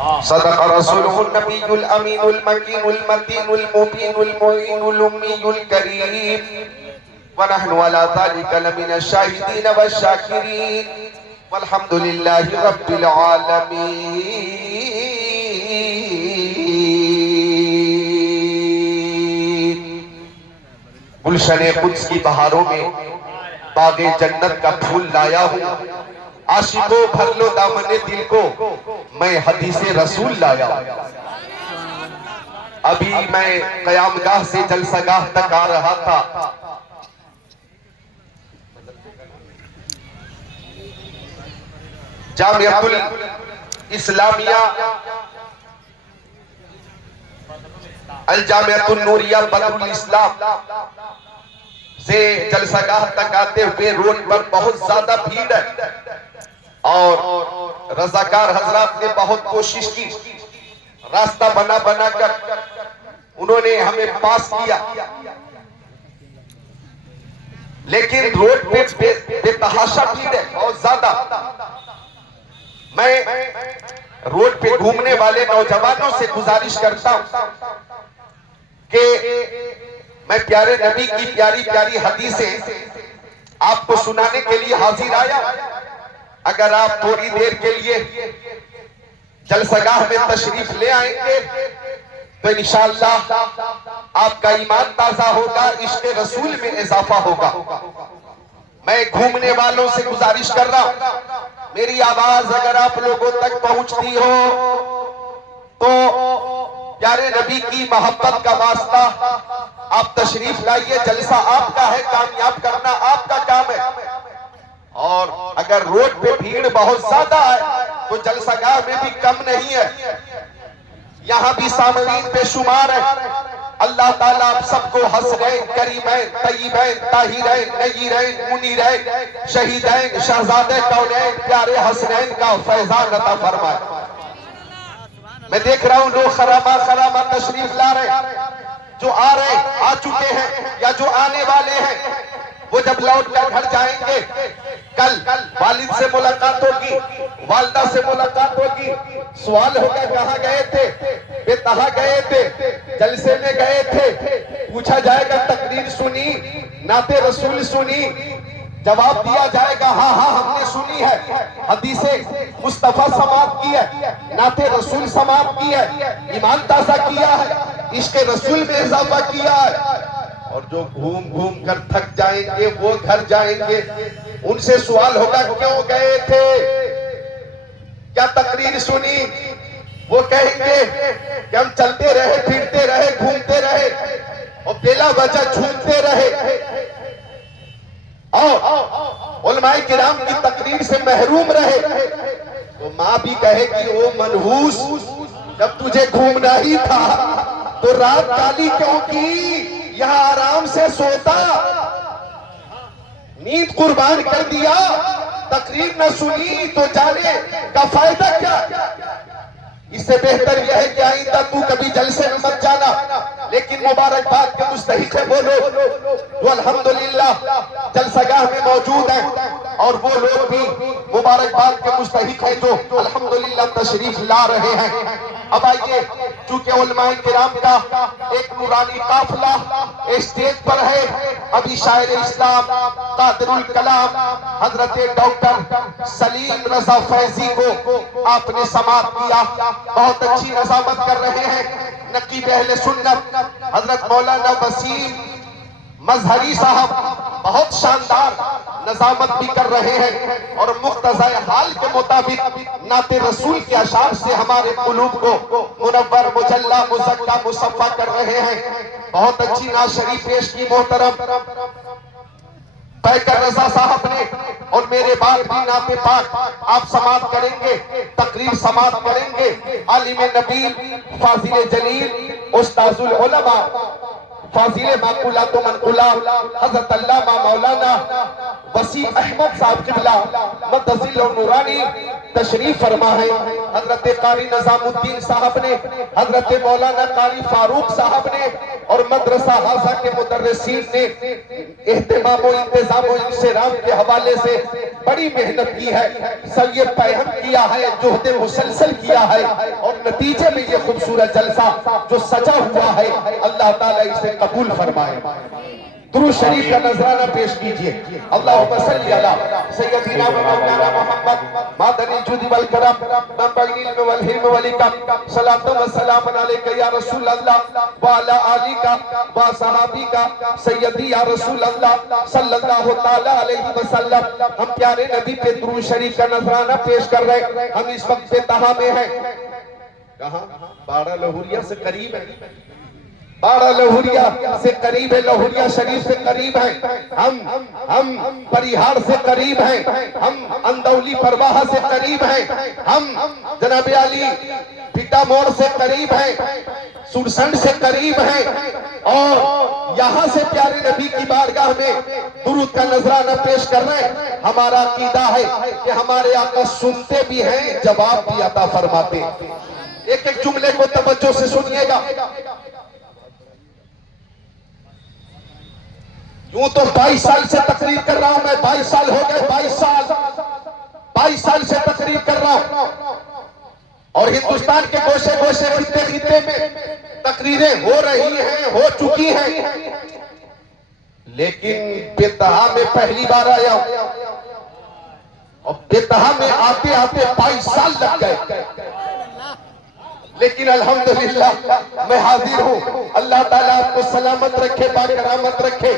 صدق رسوله النبي الأمين المكين المتين المبين المعين الأمي الكريم ونحن على ذلك لمن الشاهدين والشاكرين والحمد لله رب العالمين. گلشن قدس کی بہاروں میں باغ جنت کا پھول لایا ہوں. عاشقوں بھر لو دامن دل کو، میں حدیث رسول لایا ہوں. ابھی میں قیام گاہ سے جلسہ گاہ تک آ رہا تھا. جامعۃ الاسلامیہ الجامعۃ النوریہ بدر الاسلام سے جلسہ گاہ تک آتے ہوئے روڈ پر بہت زیادہ بھیڑ ہے اور رضاکار حضرات نے بہت کوشش کی. راستہ بنا بنا کر انہوں نے ہمیں پاس کیا، لیکن روڈ پہ بے تحاشا بھیڑ ہے بہت زیادہ. میں روڈ پہ گھومنے والے نوجوانوں سے گزارش کرتا ہوں کہ میں پیارے نبی کی پیاری پیاری حدیثیں آپ کو سنانے کے لیے حاضر آیا. اگر آپ تھوڑی دیر کے لیے جلسہ گاہ میں تشریف لے آئیں گے تو انشاءاللہ آپ کا ایمان تازہ ہوگا، عشق رسول میں اضافہ ہوگا. میں گھومنے والوں سے گزارش کر رہا ہوں، میری آواز اگر آپ لوگوں تک پہنچتی ہو تو پیارے نبی کی محبت کا واسطہ آپ تشریف لائیے. جلسہ آپ کا ہے، کامیاب کرنا آپ کا کام ہے. اور اگر روڈ پہ بھیڑ بہت زیادہ ہے تو جلسہ گاہ میں بھی کم نہیں ہے، یہاں بھی سامعین بے شمار ہے. اللہ تعالیٰ آپ سب کو حسنین، کریمین، طیبین، طاہرین، نیرین، منیرین، شہیدین، شہزادے کونین، پیارے حسنین کا فیضان عطا فرمائے. میں دیکھ رہا ہوں لوگ خرابہ خرابہ تشریف لا رہے ہیں. جو آ رہے آ چکے ہیں یا جو آنے والے ہیں وہ جب لوٹ کر گھر جائیں گے، کل والد سے ملاقات ہوگی، والدہ سے ملاقات ہوگی. سوال ہوگا کہاں گئے تھے، بے تہا گئے تھے، جلسے میں گئے تھے. پوچھا جائے گا تقریر سنی، نعت رسول سنی؟ جواب دیا جائے گا ہاں ہاں ہم نے سنی ہے، حدیث مصطفیٰ سماعت کی ہے، نعت رسول سماعت کی ہے، ایمان تازہ کیا ہے، عشق رسول میں اضافہ کیا ہے. اور جو گھوم گھوم کر تھک جائیں گے وہ گھر جائیں گے، ان سے سوال ہوگا کیوں گئے تھے، کیا تقریر سنی؟ وہ کہیں گے کہ ہم چلتے رہے، پھرتے رہے، گھومتے رہے اور بلا وجہ جھومتے رہے اور علماء کرام کی تقریر سے محروم رہے. تو ماں بھی کہے گی او منحوس، جب تجھے گھومنا ہی تھا تو رات کالی کیوں کی، یہاں آرام سے سوتا، نیند قربان کر دیا، تقریر نہ سنی تو جانے کا فائدہ کیا؟ اس سے بہتر یہ ہے کہ آئندہ تو کبھی جلسے میں مت جانا. لیکن مبارکباد کے مستحق ہے وہ لوگ جو الحمدللہ جلسہ گاہ میں موجود ہیں، اور وہ لوگ بھی مبارکباد کے مستحق ہیں جو الحمدللہ تشریف لا رہے ہیں. اب آئیے، چونکہ علماء کرام کا ایک نورانی قافلہ اسٹیج پر ہے، ابھی شاعر اسلام قادر الکلام حضرت ڈاکٹر سلیم رضا فیضی کو آپ نے سماعت کیا، بہت اچھی نظامت کر رہے ہیں. نقیب اہل سنت حضرت مولانا وسیم مظہری صاحب بہت شاندار نظامت بھی کر رہے ہیں اور مقتضائے حال کے مطابق نعت رسول کے اشعار سے ہمارے قلوب کو منور، مجلہ، مزکہ، مصفہ کر رہے ہیں. بہت اچھی نعت شریف پیش کی محترم پیکر رضا صاحب نے، اور میرے بعد بھی نعت پاک آپ سماعت کریں گے، تقریر سماعت کریں گے. عالم نبیل، فاضل جلیل، استاذ العلماء فاضل معقولات و منقولات حضرت علامہ مولانا وسیم احمد صاحب قبلہ مدظل و نورانی تشریف فرما ہے. حضرت قاری نظام الدین صاحب نے، حضرت مولانا قاری فاروق صاحب نے اور مدرسہ حاضہ کے مدرسین نے اہتمام و انتظام و انصراف کے حوالے سے بڑی محنت کی ہے، سید پیہم کیا ہے، جہد مسلسل کیا ہے، اور نتیجے میں یہ خوبصورت جلسہ جو سجا ہوا ہے اللہ تعالیٰ اسے قبول فرمائے. درود شریف کا نذرانہ پیش کیجئے. اللہم صلی علی سیدنا و مولانا محمد مادن الجود والکرم منبع العلم والحلم والاکرام. صلاۃ و سلام علیک یا رسول اللہ وعلی آلک و صحابیک سیدی یا رسول اللہ صلی اللہ تعالی علیہ وسلم. ہم پیارے نبی پہ درود شریف کا نذرانہ پیش کر رہے. ہم اس وقت فتح میں ہیں. کہاں؟ باڑہ لہوریہ سے قریب ہے، باڑہ لہوریہ سے قریب ہے، لہوریہ شریف سے قریب ہیں، ہم پریہار سے قریب ہیں، ہم اندولی پرواہ سے قریب ہیں، ہم جناب علی پیٹا موڑ سے قریب ہیں، سرسنڈ سے قریب ہیں، اور یہاں سے پیارے نبی کی بارگاہ میں درود کا نذرانہ پیش کر رہے ہیں. ہمارا عقیدہ ہے کہ ہمارے آقا سنتے بھی ہیں، جواب بھی عطا فرماتے ہیں. ایک ایک جملے کو توجہ سے سنیے گا. یوں تو 22 سال سے تقریر کر رہا ہوں میں، 22 سال ہو گئے، 22 سال سے تقریر کر رہا ہوں، اور ہندوستان کے گوشے گوشے خطے خطے میں تقریریں ہو رہی ہیں، ہو چکی ہیں، لیکن بیتہا میں پہلی بار آیا ہوں، اور بیتہا میں آتے آتے 22 سال لگ گئے، لیکن الحمدللہ میں حاضر ہوں. اللہ تعالیٰ آپ کو سلامت رکھے، باکرامت رکھے.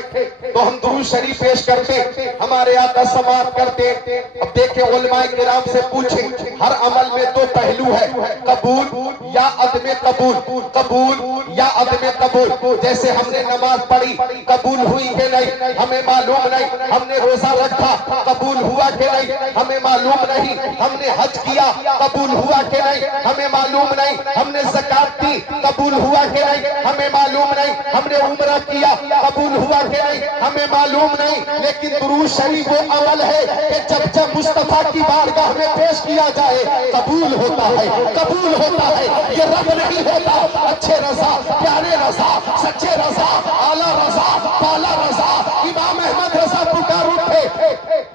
تو ہم درود شریف پیش کرتے، ہمارے آقا سماعت کرتے. اب دیکھیں علماء کرام سے پوچھیں، ہر عمل میں دو پہلو ہے، قبول یا عدم قبول، قبول یا عدم قبول. جیسے ہم نے نماز پڑھی، قبول ہوئی کہ نہیں ہمیں معلوم نہیں. ہم نے روزہ رکھا، قبول ہوا کہ نہیں ہمیں معلوم نہیں. ہم نے حج کیا، قبول ہوا کہ نہیں ہمیں معلوم نہیں. ہم نے زکات دی، قبول ہوا کہ نہیں ہمیں معلوم نہیں. ہم نے عمرہ کیا، قبول ہوا کہ نہیں ہمیں معلوم نہیں. لیکن درود شریف وہ عمل ہے کہ جب جب مصطفیٰ کی بارگاہ میں پیش کیا جائے قبول ہوتا ہے، قبول ہوتا ہے. یہ رب نہیں ہوتا، اچھے رضا، پیارے رضا، سچے رضا، اعلیٰ رضا، بالا رضا. امام احمد رضا پکار اٹھے،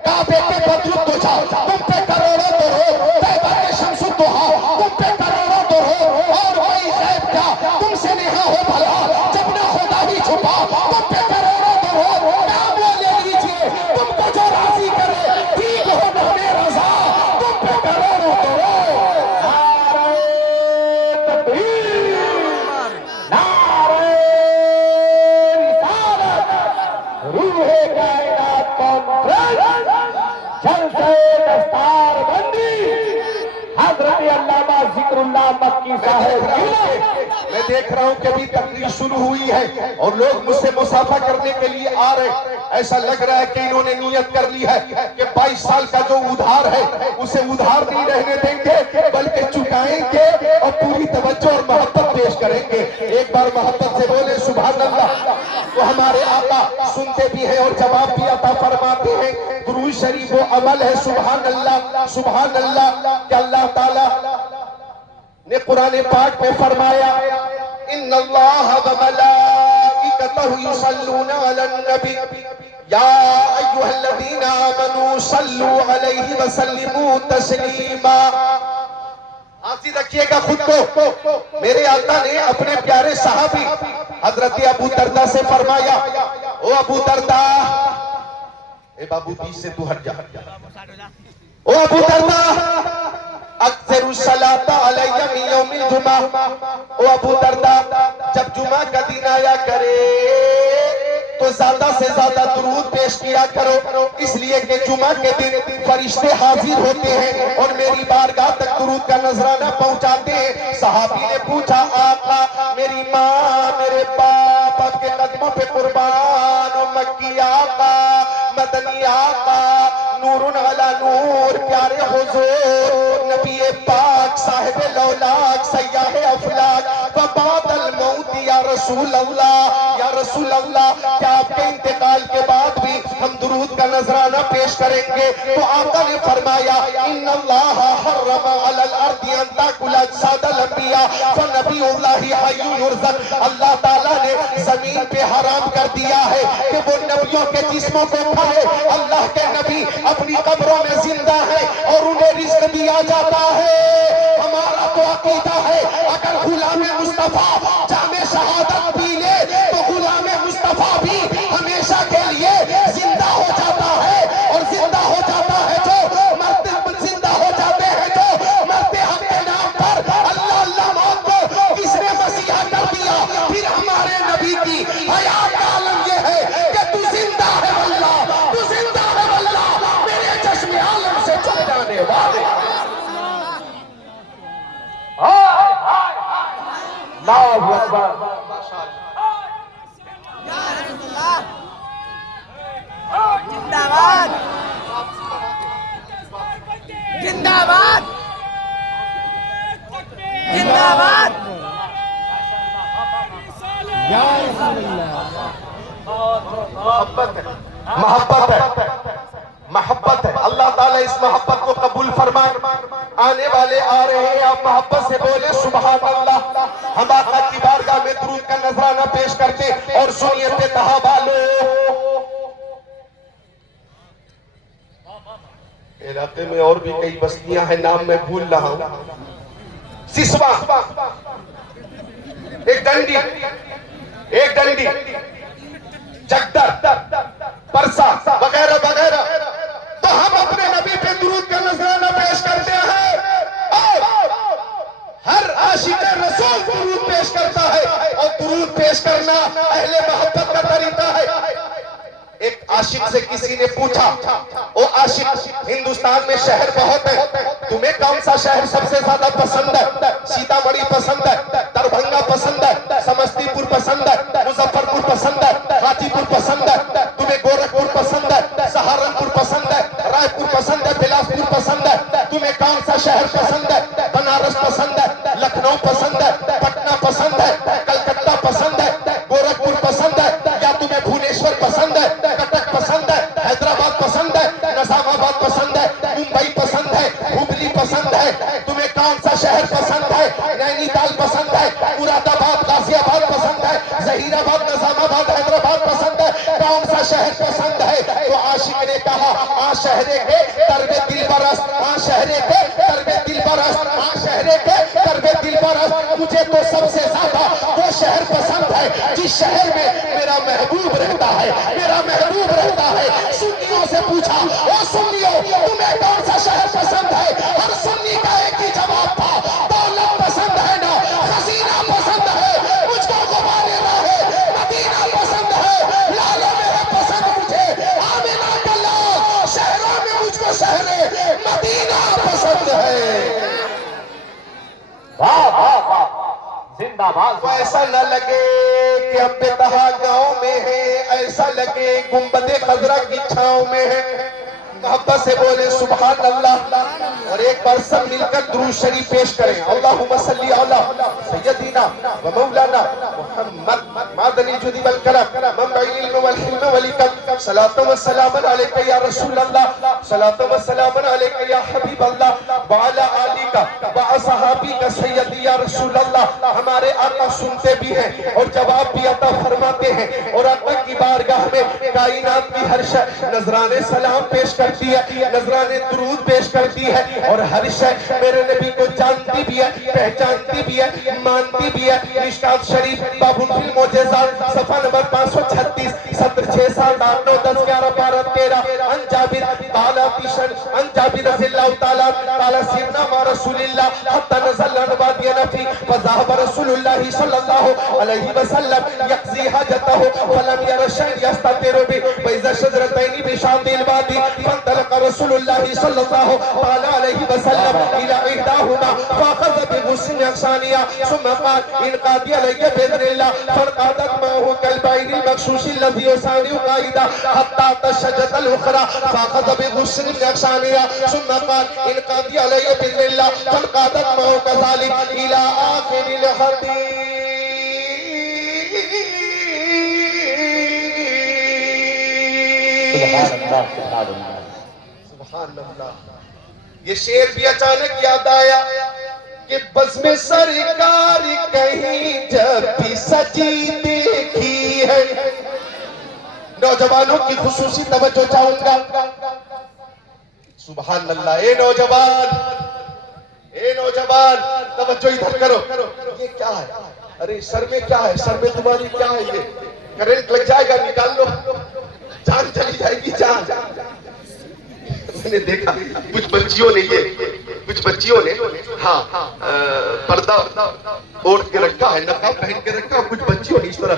کعبے پہ بدرود تو جاؤ، تم پہ کروڑوں تو ہو، طیبہ کے شمس الضحیٰ تم پہ کروڑوں تو ہو، اور کوئی غیب کیا تم سے نہا ہو بھلا، جب نہ خدا ہی چھپا تم پہ کروڑوں تو ہو. نام وہ لے لیجئے تم کو جو راضی کرے، ٹھیک ہو نام رضا تم پہ کروڑوں تو ہو. نعرہ تکبیر، نعرہ رسالت، روح کائنات کانفرنس، جلسہ دستار بندی، حضرت علامہ ذکر اللہ مکی صاحب. میں دیکھ رہا ہوں کہ ابھی تقریر شروع ہوئی ہے اور لوگ مجھ سے مصافحہ کرنے کے لیے آ رہے ہیں. ایسا لگ رہا ہے کہ انہوں نے نیت کر لی ہے کہ 22 سال کا جو ادھار ہے اسے ادھار نہیں رہنے دیں گے، بلکہ چکائیں گے اور پوری توجہ اور محبت پیش کریں گے. ایک بار محبت سے بولے سبحان اللہ. تو ہمارے آقا سنتے بھی ہیں اور جواب بھی عطا فرماتے ہیں. درود شریف وہ عمل ہے، سبحان اللہ، سبحان اللہ، کہ اللہ تعالیٰ نے قرآن پاک میں فرمایا ان اللہ و ملائکتہ یصلون علی النبی یا ایھا الذین آمنوا صلوا علیہ وسلموا تسلیما. حاضر رکھیے گا خود کو. میرے آقا نے اپنے پیارے صحابی حضرت ابو درداء سے فرمایا، او ابو درداء، اے بابو بیچ سے تو ہٹ جا، او ابو درداء اکثر الصلاۃ علی من یوم الجمعہ. او ابو درداء، جب جمعہ کا دن آیا کرے تو زیادہ سے زیادہ درود پیش کیا کرو، اس لیے کہ جمعہ کے دن فرشتے حاضر ہوتے ہیں اور میری بارگاہ تک درود کا نذرانہ پہنچاتے ہیں. صحابی نے پوچھا آقا میری ماں میرے باپ آپ کے قدموں پہ قربان، و مکی آقا، مدنی آقا، نور علی نور، پیارے حضور نبی پاک صاحب لولاک سیاح افلاک، وبعد الموت یا رسول رسول اللہ یا رسول اللہ کیا آپ کے انتقال کے بعد بھی ہم درود کا نذرانہ پیش کریں گے؟ تو آقا نے فرمایا ان اللہ حرم علی الارض ان تاکل اجساد الانبیاء فنبی اللہ حی یرزق، اللہ تعالیٰ نے زمین پہ حرام کر دیا ہے کہ وہ نبیوں کے جسموں کو کھائے۔ اللہ کے نبی اپنی قبروں میں زندہ ہے اور انہیں رزق دیا جاتا ہے۔ ہمارا تو عقیدہ ہے اگر غلام مصطفیٰ جام شہادت پی لے تو غلام مصطفیٰ بھی ہمیشہ کے لیے زندہ ہو جاتا ہے، اور زندہ ہو جاتا ہے جو مرتے، زندہ ہو جاتے ہیں جو مرتے حق کے نام پر اللہ اللہ موت کو کس نے مسیحا کر دیا؟ پھر ہمارے نبی کی حیات کا عالم یہ ہے کہ تو زندہ ہے واللہ، تو زندہ ہے واللہ، میرے چشم عالم سے چل جانے والے۔ اللہ اکبر، زندہ باد، زندہ باد، زندہ باد۔ محبت ہے، محبت ہے، محبت ہے۔ اللہ تعالیٰ اس محبت کو قبول فرمائے۔ آنے والے آ رہے ہیں، آپ محبت سے بولے سبحان اللہ۔ ہم آقا کی بارگاہ میں درود کا نذرانہ پیش کرتے اور سنیے بےتہا والو، علاقے میں اور بھی کئی بستیاں ہیں، نام میں بھول رہا ہوں، سسوا، ایک ڈنڈی، ایک ڈنڈی، جگدر، پرسا وغیرہ وغیرہ، تو ہم اپنے نبی پہ درود کا نذرانہ پیش کرتے ہیں اور ہر عاشق رسول درود پیش کرتا ہے، اور درود پیش کرنا اہل محبت کا طریقہ ہے۔ ایک عاشق سے کسی نے پوچھا، او عاشق ہندوستان میں شہر بہت ہے، تمہیں کون سا شہر سب سے زیادہ پسند ہے؟ سیتامڑھی پسند ہے، دربھنگا پسند ہے، سمستی پور پسند ہے، مظفر پور پسند ہے، حاجی پور پسند ہے، تمہیں گورکھپور پسند ہے، سہارنپور پسند ہے، رائے پور پسند ہے، بلاسپور پسند ہے، تمہیں کون سا شہر پسند ہے؟ بنارس پسند ہے، لکھنؤ پسند ہے، پٹنہ پسند ہے، کلکتہ پسند ہے، گورکھپور پسند ہے، یا تمہیں بھونیشور پسند ہے، کٹک پسند ہے، حیدرآباد پسند ہے، نظام آباد پسند ہے، ممبئی پسند ہے، ہبلی پسند ہے، تمہیں کون سا شہر پسند ہے؟ نینی تال پسند ہے، مراد آباد، غازی آباد پسند ہے، ظہیر آباد، نظام آباد، حیدرآباد پسند ہے، کون سا شہر پسند ہے؟ تو عاشق نے کہا آ شہرے کے درب دل برس، آ شہرے کے درب دل برس، آ شہرے کے درب دل برس، مجھے تو سب سے زیادہ وہ شہر پسند ہے جس شہر میں میرا محبوب رہتا ہے، میرا محبوب رہتا ہے۔ سنیوں سے پوچھا، او سنیوں تمہیں کون سا شہر پسند ہے؟ ہر سنی کا ایک ہی جواب تھا، دولت پسند ہے نا، خزینہ پسند ہے، مجھ کو غبار راہ مدینہ پسند ہے، لالو میرا پسند مجھے آمینہ کا لال، شہروں میں مجھ کو شہر مدینہ پسند ہے۔ واہ واہ واہ، زندہ باد۔ ایسا نہ لگے کہ ہم بےتہا گاؤں میں ہیں، ایسا لگے گنبد خضرا کی چھاؤں میں ہیں۔ محبت سے بولے سبحان اللہ، اور ایک بار سب مل کر درود شریف پیش کریں۔ اللہم صلی علی سیدنا و مولانا محمد معدن الجود والکرم منبع العلم والحلم والحکم، صلاۃ و سلام علیک یا رسول اللہ، صلاۃ و سلام علیک یا حبیب اللہ، وعلی آلک و اصحابک سیدی یا رسول اللہ۔ ہمارے آقا سنتے بھی ہیں اور جواب بھی عطا فرماتے ہیں، اور آقا کی بارگاہ میں کائنات کی ہر شے نذران سلام پیش کرتی ہے، نذران درود پیش کرتی ہے، اور ہر شے میرے نبی کو جانتی بھی ہے، پہچانتی بھی ہے، مانتی بھی ہے۔ مشکات شریف باب فی المعجزات صفحہ نمبر 536، سطر 6 7 8 9 10 11 12 13، ان جابر تعالی تیشن ان جابر رضی اللہ تعالی تعالی سیدنا ما رسول اللہ حتی نزل وادی نفی فذهب رسول اللہ صلی اللہ علیہ وسلم یقضی حاجتہ فلم یر شیئا یستتر به فاذا شجرتین بشاطئ الوادی فانطلق رسول اللہ صلی اللہ علیہ وسلم الى احداهما فاخذ بغصن ثانیہ ثم قال ان قادی علیہ باذن اللہ فانقادت معه كالبعير المغشوش الذي يسارع قائدا حتى الشجرة الاخرى فاخذ بغصن ثانیہ ثم قال ان قادی علیہ باذن اللہ فانقادت معه كذلك الى آخر الحديث۔ سبحان اللہ. یہ شعر بھی اچانک یاد آیا کہ بزم سرکار کہیں جب بھی سجی دیکھی ہے. نوجوانوں کی خصوصی توجہ چاہوں گا. سبحان اللہ. اے نوجوان توجہ ادھر کرو. یہ کیا ہے؟ ارے سر میں کیا ہے؟ سر میں تمہاری کیا ہے؟ یہ کرنٹ لگ جائے گا, نکال لو, جان چلی جائے گی جان. میں نے دیکھا کچھ بچیوں نے ہاں پردہ اوڑھ کے رکھا ہے, نقاب پہن کے رکھا, کچھ بچیوں نے اس طرح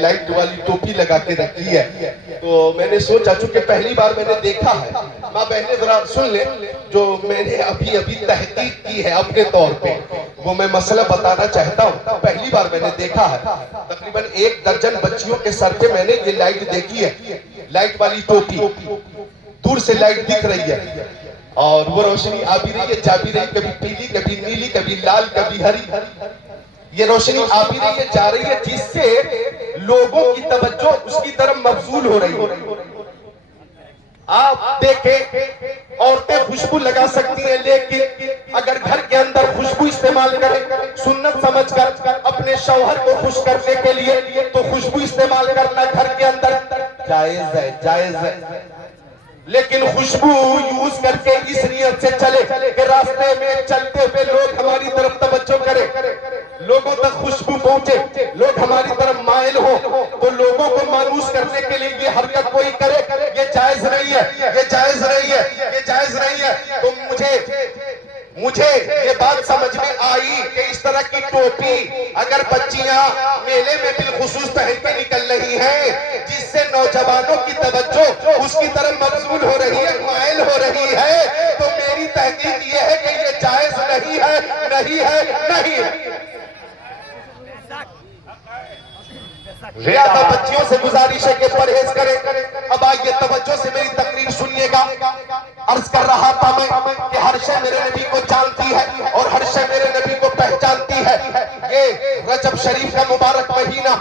لائٹ والی ٹوپی لگا کے رکھی ہے. تو میں نے سوچا چونکہ پہلی بار میں نے دیکھا ہے, ماں بہنیں ذرا سن لیں, جو میں نے ابھی تحقیق کی ہے اپنے طور پہ وہ میں مسئلہ بتانا چاہتا ہوں. پہلی بار میں نے دیکھا ہے, تقریباً 1 درجن بچیوں کے سر پہ میں نے یہ لائٹ دیکھی ہے, لائٹ والی ٹوپی. دور سے لائٹ دکھ رہی ہے اور وہ روشنی آ بھی رہی ہے, جا بھی رہی, کبھی پیلی, کبھی نیلی, کبھی لال, کبھی ہری. یہ روشنی آ بھی رہی ہے, جا رہی ہے, جس سے لوگوں کی توجہ اس کی طرف مبذول ہو رہی ہے. آپ دیکھیں عورتیں خوشبو لگا سکتی ہیں, لیکن اگر گھر کے اندر خوشبو استعمال کریں سنت سمجھ کر اپنے شوہر کو خوش کرنے کے لیے, تو خوشبو استعمال کرنا گھر کے اندر جائز ہے. لیکن خوشبو یوز کر کے اس نیت سے چلے کہ راستے میں چلتے ہوئے لوگ ہماری طرف توجہ کریں, لوگوں تک خوشبو پہنچے, لوگ ہماری طرف مائل ہو, تو لوگوں کو مانوس کرنے کے لیے یہ حرکت کوئی کرے, یہ جائز نہیں ہے. تو مجھے یہ بات سمجھ میں آئی کہ اس طرح کی ٹوپی اگر بچیاں میلے میں بالخصوص پہن کے نکل رہی ہیں, جس سے نوجوانوں کی توجہ اس کی طرف مبذول ہو رہی ہے, مائل ہو رہی ہے, تو میری تحقیق یہ ہے کہ یہ جائز نہیں ہے. لہذا بچیوں سے گزارش ہے کہ پرہیز کریں. اب آئیے توجہ سے میری تقریر سنیے گا. عرض کر رہا تھا میں کہ ہر شے میرے نبی کو جانتی ہے اور ہر شے میرے نبی کو پہچانتی ہے. یہ رجب شریف کا مبارک مہینہ,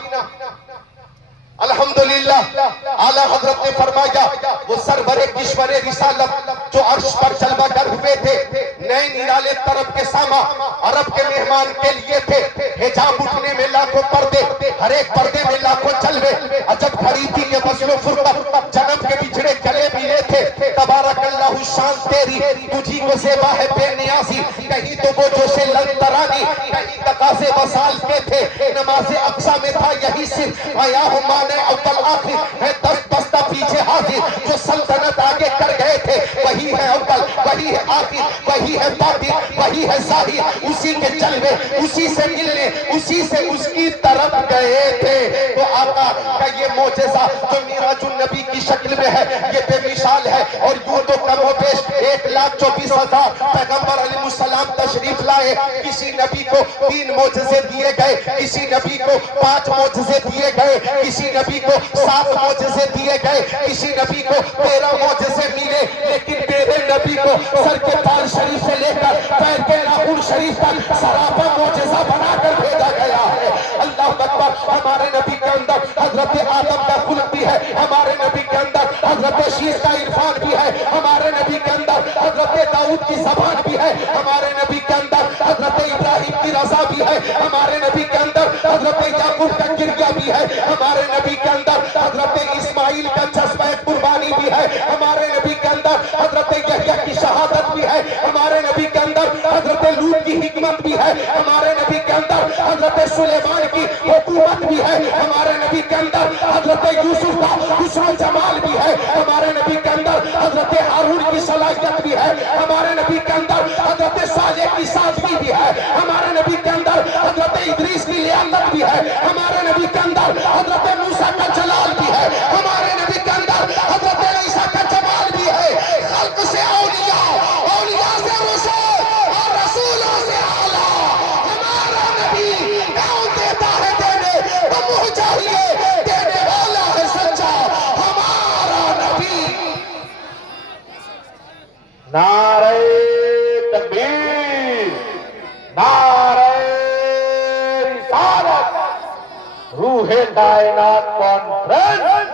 الحمدللہ اعلیٰ حضرت نے فرمایا وہ سرور کشور رسالت جو عرش پر جلوہ گر ہوئے تھے, نئے نرالے طرف کے ساما عرب کے مہمان کے لیے تھے. حجاب اٹھنے میں لاکھوں پردے, ہر ایک پردے میں لاکھوں جلوے, عجب گھڑی تھی کہ وصل و فرقت جنم کے بچھڑے گلے ملے تھے. تبارک اللہ شان تیری, تجھی کو زیبا ہے بے نیازی, کہیں تو وہ جو سے لن ترانی, کہیں تقاضے وصال کے تھے. نماز اقصا میں تھا یہی سر, آیا ہمان اول آخر ہے, دست بستہ پیچھے حاضر, جو سلطنت آگے کر گئے تھے وہی ہے اول, وہی ہے آخر, وہی ہے باطن, وہی ہے ظاہر, اسی کے جلوے, اسی سے ملنے, اسی سے اس کی طرف گئے تھے. تو آقا کا یہ معجزہ جو میراج النبی کی شکل میں ہے یہ بے مثال ہے. اور یوں تو کم و بیش 1,24,000 پیغمبر علیہ السلام تشریف لائے. کسی نبی کو 3 معجزے دیے گئے, کسی نبی کو 5 معجزے دیے گئے, کسی نبی کو 7 معجزے دیے گئے, کسی نبی کو 13 معجزے ملے. لیکن میرے نبی کو سر کے تار شریف سے لے کر پیر کے ناخن شریف تک سراپا معجزہ بنا کر بھیجا گیا ہے. اللہ اکبر. ہمارے نبی کے اندر حضرت آدم کا خلق بھی ہے, ہمارے نبی کے اندر حضرت شیش کا عرفان بھی ہے, ہمارے نبی کے اندر حضرت داؤد کی زبان بھی ہے, ہمارے نبی کے اندر حضرت ابراہیم کی رضا بھی ہے, ہمارے نبی کے اندر حضرت یعقوب کا گریہ بھی ہے, ہمارے نبی کے اندر حضرت اسماعیل کا جذبہ قربانی بھی ہے, ہمارے نبی کے اندر حضرت یحییٰ کی شہادت بھی ہے, ہمارے نبی کے اندر حضرت لوط کی حکمت بھی ہے, ہمارے نبی کے اندر حضرت سلیمان کی حکومت بھی ہے, ہمارے نبی کے اندر حضرت یوسف کا حسن و جمال بھی ہے, ہمارے نبی کے اندر حضرت ہارون کی صلاحیت بھی ہے, ہمارے نبی کے اندر حضرت صالح کی سادگی بھی ہے, ہمارے نبی کے اندر حضرت ادریس کی لیاقت بھی ہے, ہمارے نبی کے اندر حضرت موسیٰ کا جلال بھی ہے, ہمارے نبی کے اندر حضرت عیسیٰ کا جمال بھی ہے. خلق سے اولیاء, اولیاء سے رسول اور رسولوں سے اعلیٰ. ہمارا نبی کون دیتا ہے دینے, تو منہ چاہیے دینے والا ہے سچا ہمارا نبی. نعرہ تکبیر, نعرہ رسالت, روح کائنات کانفرنس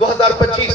2025,